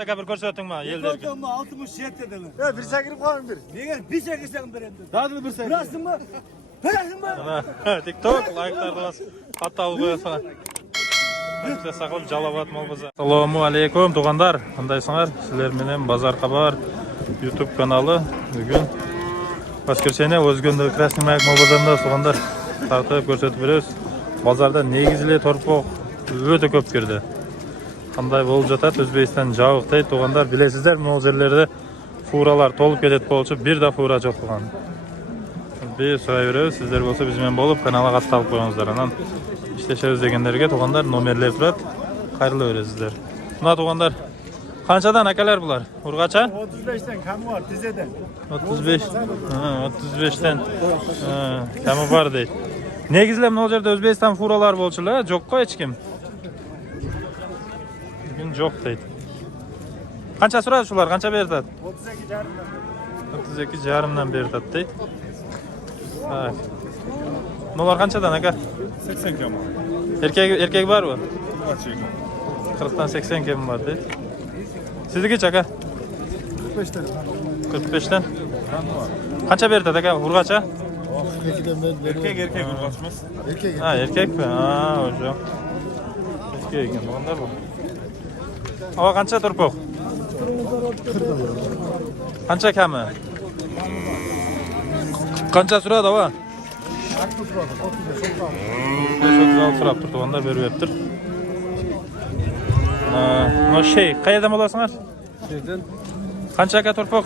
Saka bir ko'rsating ma, yeldi. Ko'rsating ma 67 dedilar. Ya bir sakirib qo'ying bir. Nega bir sakirsan beradi? Dadil bir sakir. Bilasizmi? Bilasizmi? TikTok like'larni bas. Hatta qo'yasan. Bize saqlab jalabat mol bo'lsa. Assalomu alaykum tug'andar. Qandaysizlar? Sizlar bilan Bozor Xabar YouTube kanalı bugün воскресенье O'zgunda Krasniy Mayak mol bozorida tug'andar tartib ko'rsatib beramiz. Bozorda negizli torpoq o'ta ko'p kirdi. Qanday bo'lib жатат? O'zbekiston Javıqday tug'andar bilasizlar, bu yerlarda furalar to'lib ketadi bo'lsa, bir da fura yo'q tug'an. Bir so'rayveramiz, sizlar bo'lsa biz bilan bo'lib kanalga qatnashib qo'yingizlar. Anan işleşiriz degenlerge tug'andar nomerlar turadi. Xayrli o'rasizlar. Buna tug'andar qanchadan akalar bular? Urg'acha? 35 dan kami bor, tizada. 35. Ha, 35 dan. Ha, kami bor deydi. Negizlab bu yerda O'zbekiston furalar bo'lchilar, jo'qqa hech kim. Bugün jo'q deydi. Qancha so'radi shular? Qancha beradi? 32,5 dan beradi deydi. Ha. Bular qanchadan aka? 80 kami. Erkek var mı? Açık. 40'dan 80 kemi var deydi. Sizniki aka? 45 dan. 45'ten. Qancha berdi aka? Urg'acha? Erkek urg'achimiz. Ha, erkek mi? Ha, o'sha. Erkek ekan, bunday bu. Ava qancha turpoq? Qancha kami? Qancha suradi ava? 35 so'rab turdi, onda berib yaptir. No şey, qayerdan olasizlar? Şeyden. Qancha aka turpoq?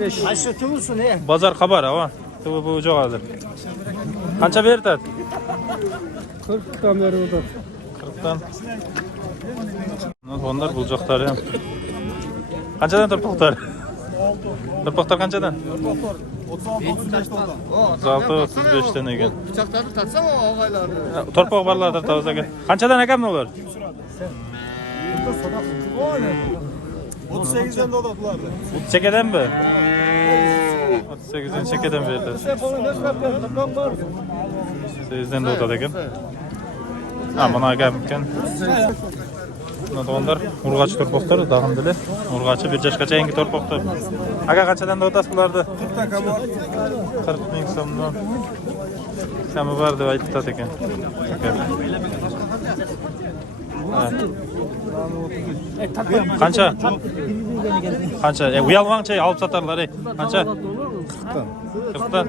5. Aşı tumusun ne? Bozor Xabar ava. Bu jo'g'adir. Qancha berdi? 40 dan beri orada. 40'dan. Onlar bulacaklar ya. Qanchadan turpoqlar? Turpoqlar qanchadan? 36 35'ten ekan. Bıçaklarını tatsam o ağaylarını. Turpoq barlardir toza aka. Qanchadan akam ular? 38'den de odaklardı. Çekeden mi? 38'den çekeden verdi. Sen bunu ne yapıyorsun? Takam var. 8'den de otadı ekan. Aman akam ekan. Onlar urg'achi turpoqlar, dag'im bile. Urg'achi bir yaşgacha yangi turpoqlar. Aka qanchadan da otasiz bularni? 40 takam var. 40 ming so'mdan. Kami bor deb aytdi ekan. Qancha? Qancha? Uyalmangchi, olib sotarlar. Qancha? 40dan. 40dan.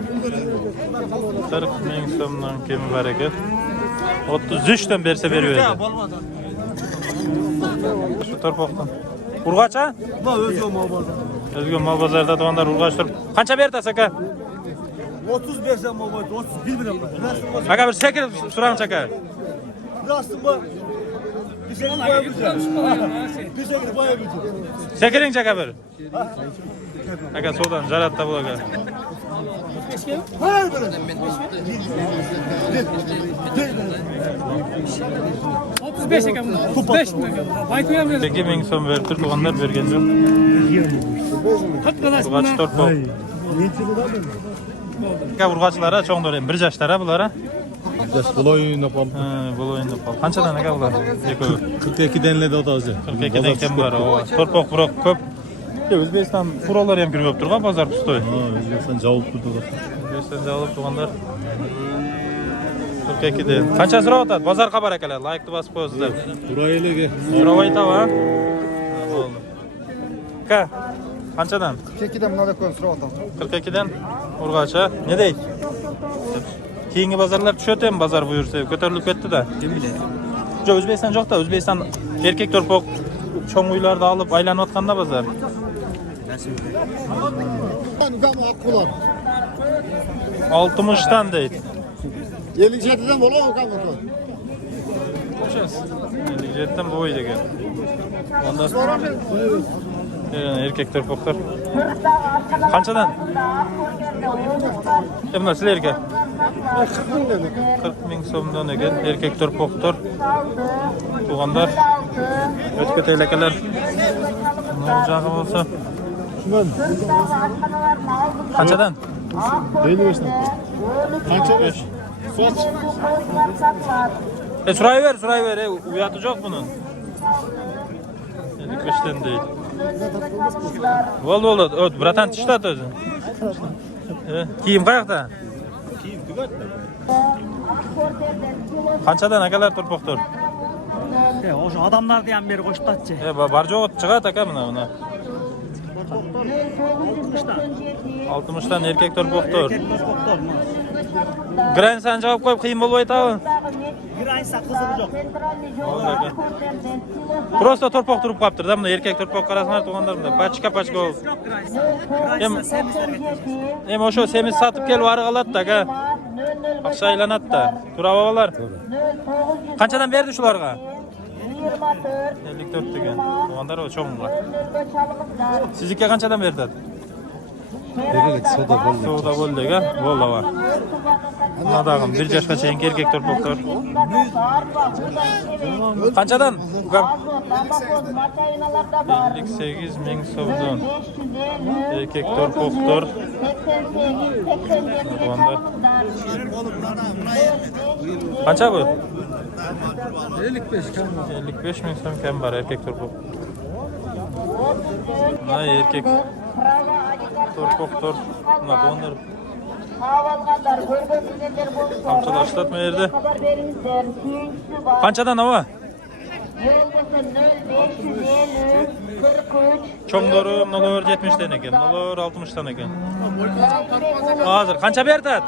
40 ming so'mdan kemi bor ekan. 33 dan bersa beradi. Shu turpoqdan. Urg'acha? Ma özgün mal var. O'zga mol bozorida to'g'anlar urg'ach turib. Qancha berdi aka? 30 versem mal var. 31 bilen var. Aka bir sekir so'rang aka. Bilasın mı? Bir şey koyabileceğim. Bir şey koyabileceğim. Sekiring aka bir. Aka so'dan jaratda bu aka. Hayır böyle. 35 ekan bunlar. 35 mi ekan? Bayko'yam dedi. 2 ming so'm berib tur to'g'anlar bergan jo'q. 40 qadar Urg'achi turpoq. Aka urg'achilari cho'ngdir, bir yoshlar bular. Bulayın yapalım. Ha, bu o'yinda qol. Qanchadan aka bular? 42 denledi o da azı. 42 dan kim bor? Turpoq biroq ko'p. O'zbekiston furolar ham kirib turgan bozor pustoy. Sen cevap tuttu da. O'zbekiston javob to'g'anlar. 42 dan. Qancha so'rayotadi? Bozor Xabar akalar, like bosib qo'yasizlar. Burayılığı. So'rab aytaman. Bo'ldi. Aka, qanchadan? 42'den bunlar da kontrol atalım. 42 dan urg'acha. Ne deydi? Keyingi bozorlar tushyapti ham bozor buyursa, ko'tarilib ketdi-da. Kim biladi? Yo'q, O'zbekiston yo'qda, O'zbekiston erkek turpoq cho'ng uylarda olib aylanayotganda bozor. Ben gam akkular. 60 dan deydi. 57'den bolu o gam akkular. 57 dan bo'ydi ekan. Onda erkek turpoqlar. Qanchadan? Kimlar sizlarga? 40 ming so'mdan ekan erkek turpoqlar. Tug'anlar o'tga taylakalar. Nojag'i bo'lsa. Qanchadan? 55 dan. Qancha besh? Soch. Surayver, uyati yo'q bunun. 55'ten değil. Oldu. Öt, bratan tiştat özü. Kiyim kayakta? Qanchadan akalar turpoqtur? Oşu adamlar diyen beri koştatçı. Bar jo'q chiqadi aka buna. 60'dan erkek turpoqtur. Gransan javob qo'yib qiyin bo'lib aytadi. Giraysa kızılı yok. Prosta turpoq turib qolibdir-da, bunda erkek turpoq qarasanglar tuğanlar bunda. Pachka bo'lib. Hem o'sha semiz satib kelib ariq oladi-da aka. Aqsha aylanadi-da. Tura bolalar. Qanchadan berdi shularga? 54 degan. Tuğanlar o cho'nglar. Sizga qanchadan berdi? Soda bo'ldi aka. Bo'ldi va. Bunadag'im 1 yoshga cheyingi erkek turpoqlar. Qanchadan? 58 ming so'mdan. Erkek turpoqlar. Qancha bu? 55 ming so'm kam bor erkek turpoq. Nay erkek turpoqlar. Buna donlar. Kamçılaştırma yerde. Qanchadan hava? Çoğunları 70'ten eken, 60'tan eken. Hazır, qancha berdi?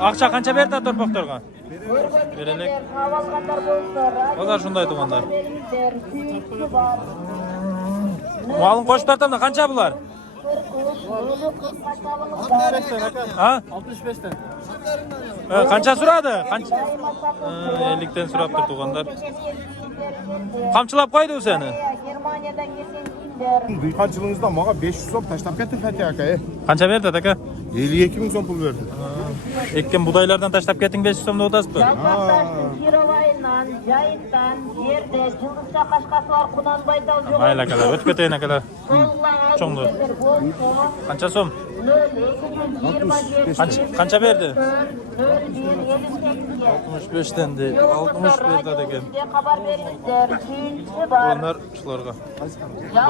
Aqcha qancha berdi turpoqlarga? Berelek. Hazır shunday tuğanlar. Malın qo'shib tartamda qancha bular? Ha? 65'ten. Qancha so'radi? Qancha? 50'den so'rabdir tuğanlar. Qamchilab qo'ydi u seni. Duyqanchılığınızdan bana 500 so'm tashlab ketdi Fatih aka. Qancha berdi aka? 52 ming so'm pul berdi. Ekkan budaylardan tashlab ketding 500 so'mda o'tasizmi? Kirovaydan, Jayitdan, yerde Cıldıkça Qashqasi var, Qunanbaydan jo'q. Mayli akalar, o'tib ketayin akalar. Cho'nglar. Qancha so'm? Qancha berdi? 65'ten değil. 60 berdi ekan. Xabar beringizlar, suyunchisi bor. Onlar shularga.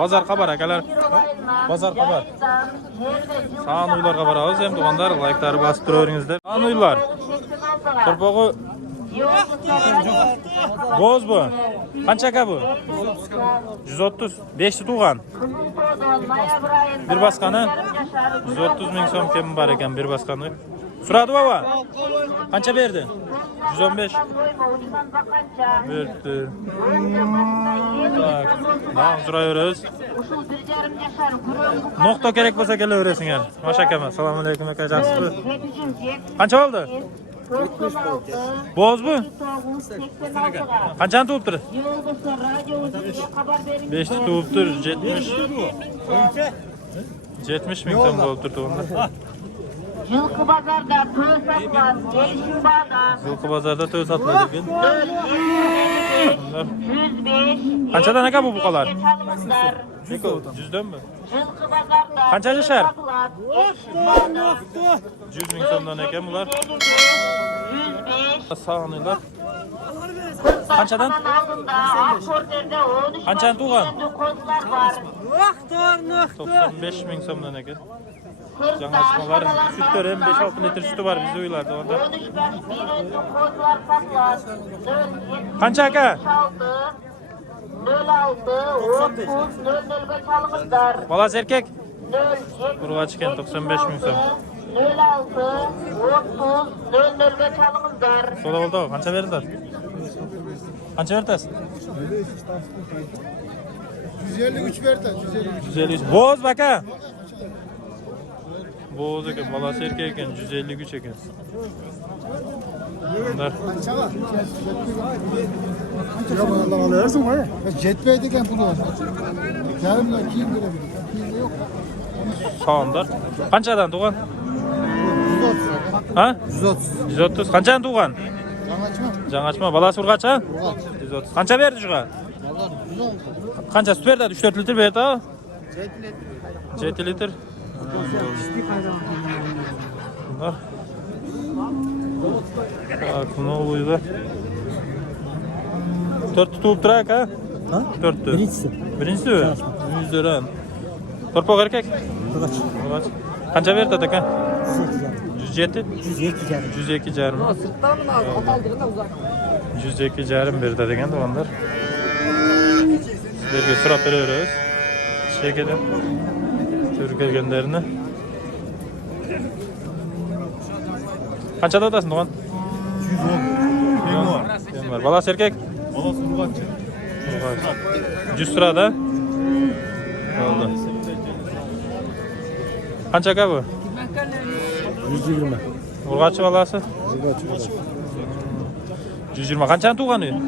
Bozor xabar akalar. Bozor xabar. Sağ uylarga boramiz ham tuğanlar, like'larni bosib turaveringizlar. Sağ uylar. Turpog'i Bo'z bu. Qancha aka bu? 130. 5 tuğan. Bir basqani 130 ming so'm kim bor ekan bir basqani. So'radi baba. Qancha berdi? 115. Berdi. Tak. Nam so'rayveramiz. Nuqta kerak bo'lsa kelaverasizlar. Hoş akaman. Assalomu alaykum aka, yaxshisiz? Qancha oldi? Bo'z bu? Qanchani tuvibdir? 5 tuvibdir, 70. 70 ming so'm bo'lib turdi unda. Yılqı bazarda to'y satıladi, gelişim bağda. Yılqı bazarda to'y sotiladi ekan. 105. Qanchadan aka bu buqalar? Çalımızlar. 100'dan mi? Yılqı bazarda. Qancha yashar? 100 ming so'mdan ekan bular. 105. Sağınıylar. Qanchadan? Aldığında Akkorder'de 13. Qanchani tuğan? Kozlar var. 95 ming so'mdan ekan. Жаңашмалар sütler hem 5-6 litre sütü var bizde uylarda orada. 13 yaş bir önlü kozlar saklar. Qancha aka? 06 30 00'e çalımızlar. Balası erkek? 07 Buruğa çıkan 95 ming so'm. 06 30 00'e çalımızlar. Soda oldu. Qancha berdilar? Qancha bertasiz? 153 verdi. 153. Bo'z aka. Bo'z ekan, balası erkek ekan, 153 ekan. Bunlar Yamanlar alırsın var ya. Jetbeydi ekan pulu. Yarımda kim verebilir? Kimde yok. sağınlar. Qanchadan tuğan? 130. Ha? 130. 130. Qanchadan tuğan? Yamaçma. Жаңачма баласы urgacha? Urgat. 130. Qancha berdi shuga? Valla 110. Qancha sut berdi? 3-4 litr berdi. 7 litr. Bunlar. Tak, новыйlar. 4 tutib turar aka. Ha? 4'tü. Birincisi. Birincisi mi? 100 lira. Torpak erkek. Kırgaç. Kırgaç. Kança verdi aka? 102 107? yani. 102 jarım. 102 jarım berdi degan doğanlar. Sizlerge surap bereriz. Şekilde. Türkelgenlerini. Kançada otasın doğan? 110. Var. Balası erkek? Balası Kırgaç. 100 lirada. Oldu. Kança bu? 120. Urgaçı balası? 120. Kançanın tuğanı?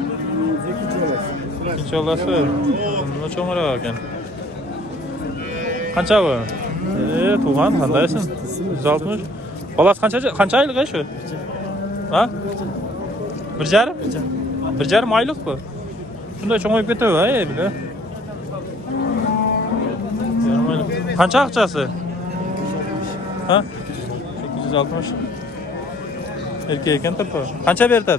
İkinci olası. Bunu çoğunlara bakın. Kança bu? Tuğan, kandaysın? 160. Balası kança aylık şu? Ha? Bir jarım? Bir jarım aylık bu. Şunda çoğunlayıp getiriyor ha bile. Yarım aylık. Kança akçası? Ha? 860. Erkeğken topu. Kança berdi?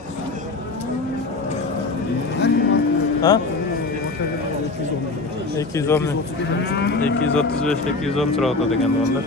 Ha? 210. 235, 210 turada degan onlar.